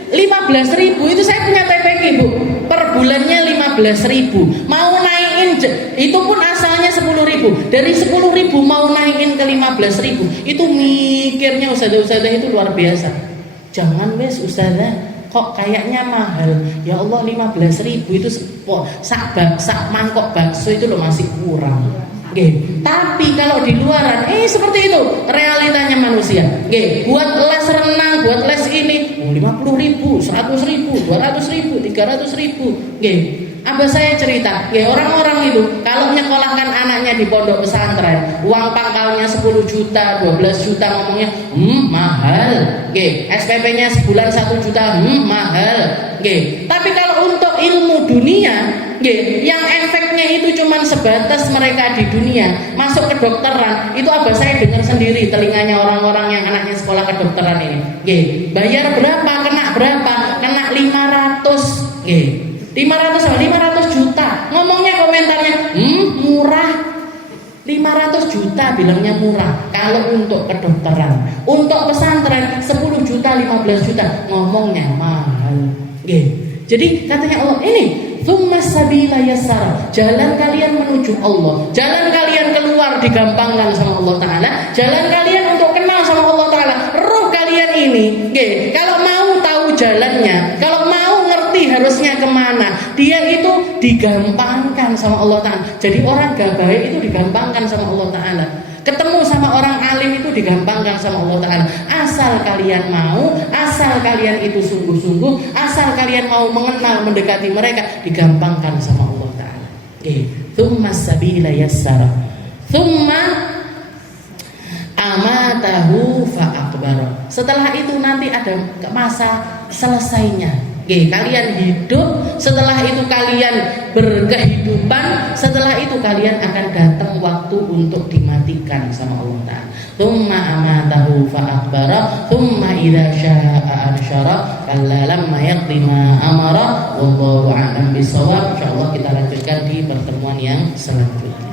15.000 itu saya punya TPQ, Bu. Per bulannya 15.000. Mau naikin itu pun asalnya 10.000. Dari 10.000 mau naikin ke 15.000, itu mikirnya ustazah itu luar biasa. Jangan wes ustazah, kok kayaknya mahal. Ya Allah, 15.000 itu sak mangkok bakso itu loh masih kurang. Tapi kalau di luaran seperti itu realitanya manusia. Buat les renang, buat les ini 50.000, 100.000, 200.000, 300.000. Abah saya cerita, orang-orang itu kalau nyekolahkan anaknya di pondok pesantren, uang pangkalnya 10 juta, 12 juta, ngomongnya mahal. SPP-nya sebulan 1 juta, mahal. Tapi kalau untuk ilmu dunia, yang efeknya itu cuma sebatas mereka di dunia, masuk ke dokteran, itu abah saya dengar sendiri telinganya orang-orang yang anaknya sekolah kedokteran ini. Bayar berapa? Kena berapa? Kena 500. 500 juta. Ngomongnya komentarnya, murah. 500 juta bilangnya murah. Kalau untuk kedokteran, untuk pesantren 10 juta, 15 juta, ngomongnya mahal. Jadi katanya Allah ini, tsummas sabila yassara, jalan kalian menuju Allah, jalan kalian keluar digampangkan sama Allah Ta'ala, jalan kalian untuk kenal sama Allah Ta'ala. Roh kalian ini, kalau mau tahu jalannya, kalau mau ngerti harusnya kemana, dia itu digampangkan sama Allah Ta'ala. Jadi orang gak baik itu digampangkan sama Allah Ta'ala. Ketemu sama orang alim itu digampangkan sama Allah Ta'ala. Asal kalian mau, asal kalian itu sungguh-sungguh, asal kalian mau mengenal, mendekati mereka, digampangkan sama Allah Ta'ala. Tsumma sabila yassara, tsumma amatahu fa'akbara. Setelah itu nanti ada masa selesainya. Kalian hidup, setelah itu kalian berkehidupan, setelah itu kalian akan datang waktu untuk dimatikan sama Allah Ta'ala. Tsumma amatahu fa'akbara, tsumma idza syaa'a ansyara, kalla lamma yaqdi ma amara, wallahu a'lam bissawab. Insyaallah kita lanjutkan di pertemuan yang selanjutnya.